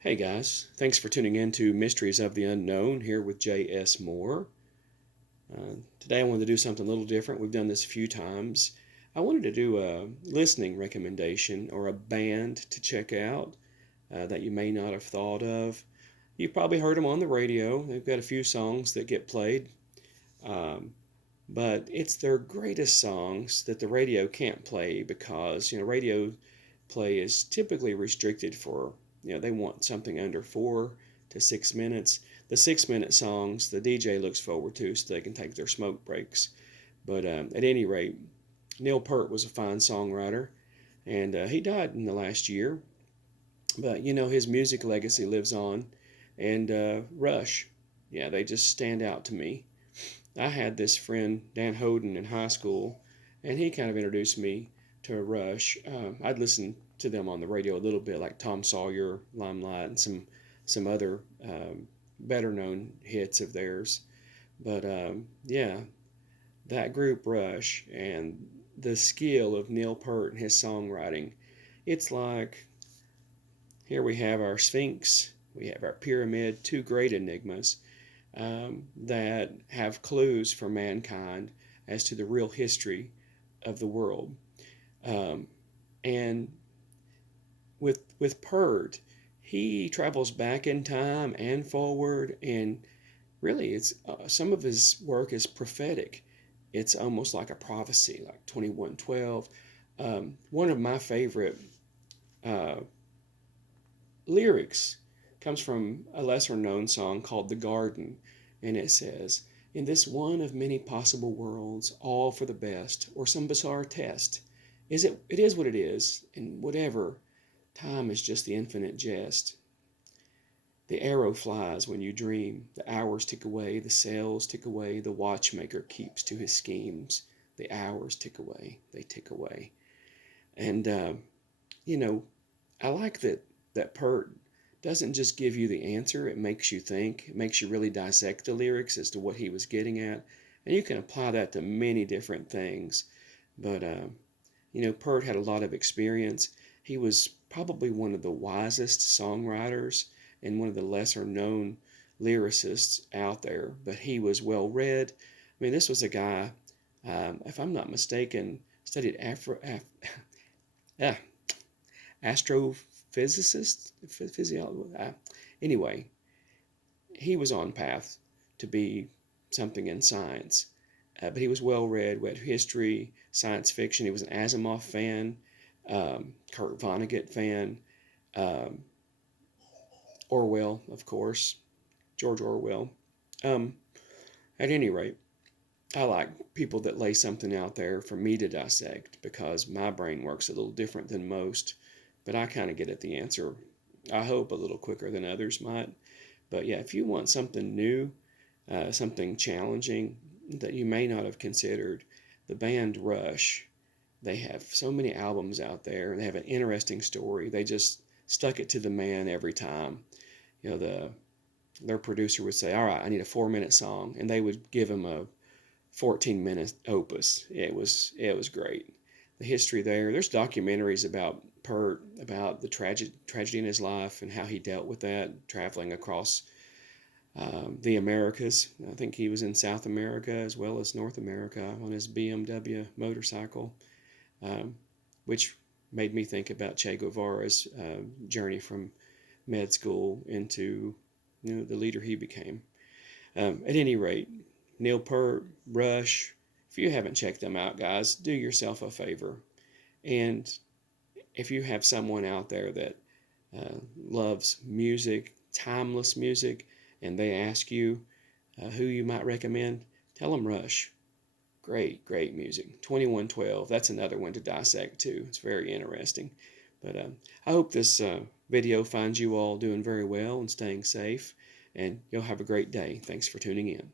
Hey guys, thanks for tuning in to Mysteries of the Unknown here with J.S. Moore. Today I wanted to do something a little different. We've done this a few times. I wanted to do a listening recommendation or a band to check out that you may not have thought of. You've probably heard them on the radio. They've got a few songs that get played, um, but it's their greatest songs that the radio can't play because radio play is typically restricted for, they want something under 4 to 6 minutes. The 6 minute songs the DJ looks forward to so they can take their smoke breaks. But at any rate, Neal Peart was a fine songwriter, and he died in the last year. But his music legacy lives on, and Rush, yeah, they just stand out to me. I had this friend, Dan Hoden, in high school, and he kind of introduced me to Rush. I'd listened to them on the radio a little bit, like Tom Sawyer, Limelight, and some other better known hits of theirs. But yeah, that group Rush and the skill of Neal Peart and his songwriting, it's like here we have our Sphinx, we have our pyramid, two great enigmas that have clues for mankind as to the real history of the world. Um, and with Peart, he travels back in time and forward, and really, it's some of his work is prophetic. It's almost like a prophecy, like 2112. One of my favorite uh, lyrics comes from a lesser known song called The Garden, and it says, "In this one of many possible worlds, all for the best, or some bizarre test, it is what it is, and whatever, time is just the infinite jest. The arrow flies when you dream, the hours tick away, the sails tick away, the watchmaker keeps to his schemes, the hours tick away, they tick away." And you know, I like that Peart doesn't just give you the answer, it makes you think, it makes you really dissect the lyrics as to what he was getting at. And you can apply that to many different things. But, Peart had a lot of experience. He was probably one of the wisest songwriters and one of the lesser known lyricists out there, but he was well read. I mean, this was a guy, if I'm not mistaken, studied yeah, astrophysicist, physiology. Anyway, he was on path to be something in science, but he was well read, read history, science fiction. He was an Asimov fan, Kurt Vonnegut fan, um, Orwell, of course, George Orwell. Um, at any rate, I like people that lay something out there for me to dissect because my brain works a little different than most, but I kind of get at the answer, I hope, a little quicker than others might. But yeah, if you want something new, something challenging that you may not have considered, the band Rush, they have so many albums out there and they have an interesting story. They just stuck it to the man every time. Their producer would say, "All right, I need a 4 minute song," and they would give him a 14 minute opus. It was great. The history there. There's documentaries about Peart, about the tragedy in his life and how he dealt with that, traveling across the Americas. I think he was in South America as well as North America on his BMW motorcycle, um, which made me think about Che Guevara's journey from med school into the leader he became. At any rate, Neal Peart, Rush, if you haven't checked them out, guys, do yourself a favor. And if you have someone out there that loves music, timeless music, and they ask you who you might recommend, tell them Rush. Great, great music. 2112, that's another one to dissect too. It's very interesting. But I hope this video finds you all doing very well and staying safe, and you'll have a great day. Thanks for tuning in.